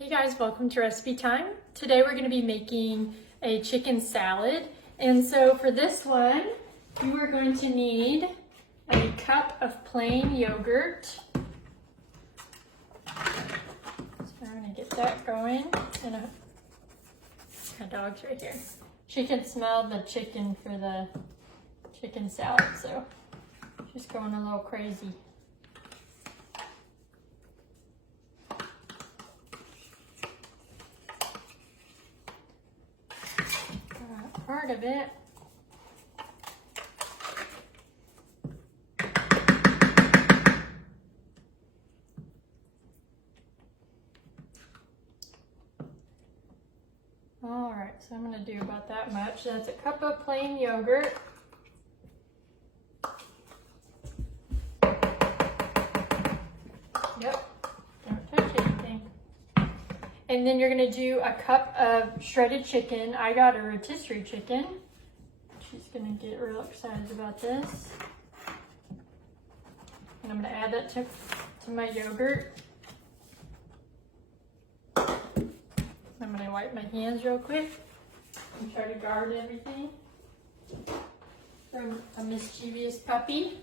Hey guys, welcome to Recipe Time. Today we're going to be making a chicken salad. And so for this one, you are going to need a cup of plain yogurt. So I'm going to get that going. And my dog's right here. She can smell the chicken for the chicken salad, so she's going a little crazy. Part of it. All right, so I'm going to do about that much. That's a cup of plain yogurt. Yep, don't touch anything. And then you're going to do a cup of shredded chicken. I got a rotisserie chicken. She's going to get real excited about this. And I'm going to add that to my yogurt. I'm going to wipe my hands real quick and try to guard everything from a mischievous puppy.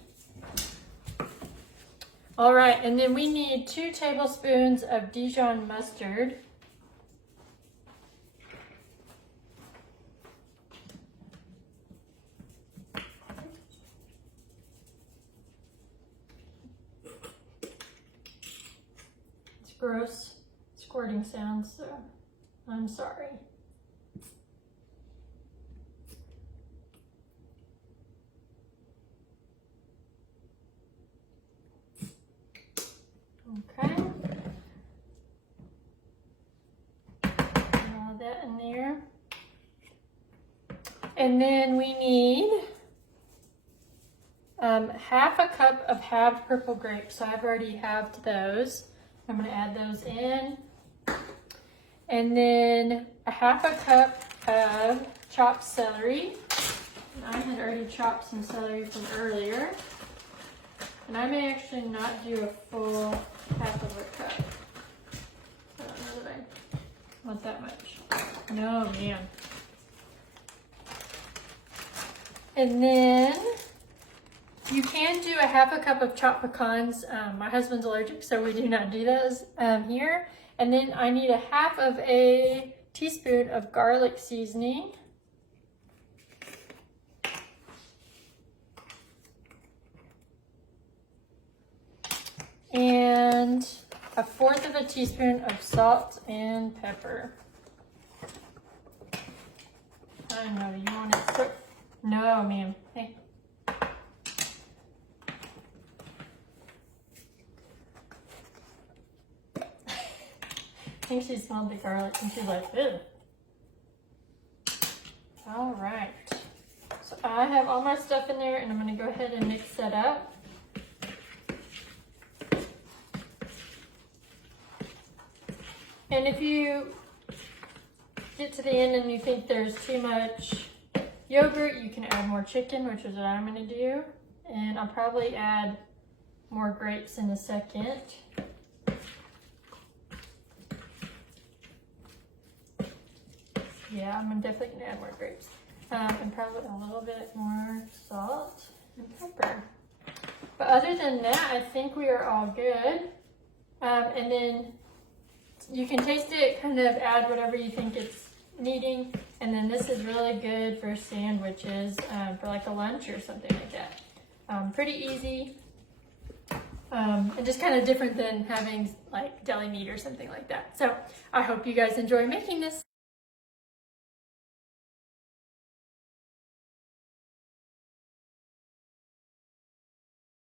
All right, and then we need 2 tablespoons of Dijon mustard. It's gross squirting sounds, so I'm sorry. Okay. All that in there. And then we need half a cup of halved purple grapes. So I've already halved those. I'm going to add those in. And then a half a cup of chopped celery. I had already chopped some celery from earlier. And I may actually not do a full half of a cup. I don't know that I want that much. No, man. And then you can do a half a cup of chopped pecans. My husband's allergic, so we do not do those here. And then I need a half of a teaspoon of garlic seasoning. And a 1/4 of a teaspoon of salt and pepper. I know, you want it so... No, ma'am. Hey. I think she smelled the garlic and she's like, ew. All right. So I have all my stuff in there and I'm going to go ahead and mix that up. And if you get to the end and you think there's too much yogurt, you can add more chicken, which is what I'm going to do. And I'll probably add more grapes in a second. Yeah, I'm definitely going to add more grapes. And probably a little bit more salt and pepper. But other than that, I think we are all good. And then you can taste it, kind of add whatever you think it's needing. And then this is really good for sandwiches, for like a lunch or something like that. Pretty easy. And just kind of different than having like deli meat or something like that. So I hope you guys enjoy making this.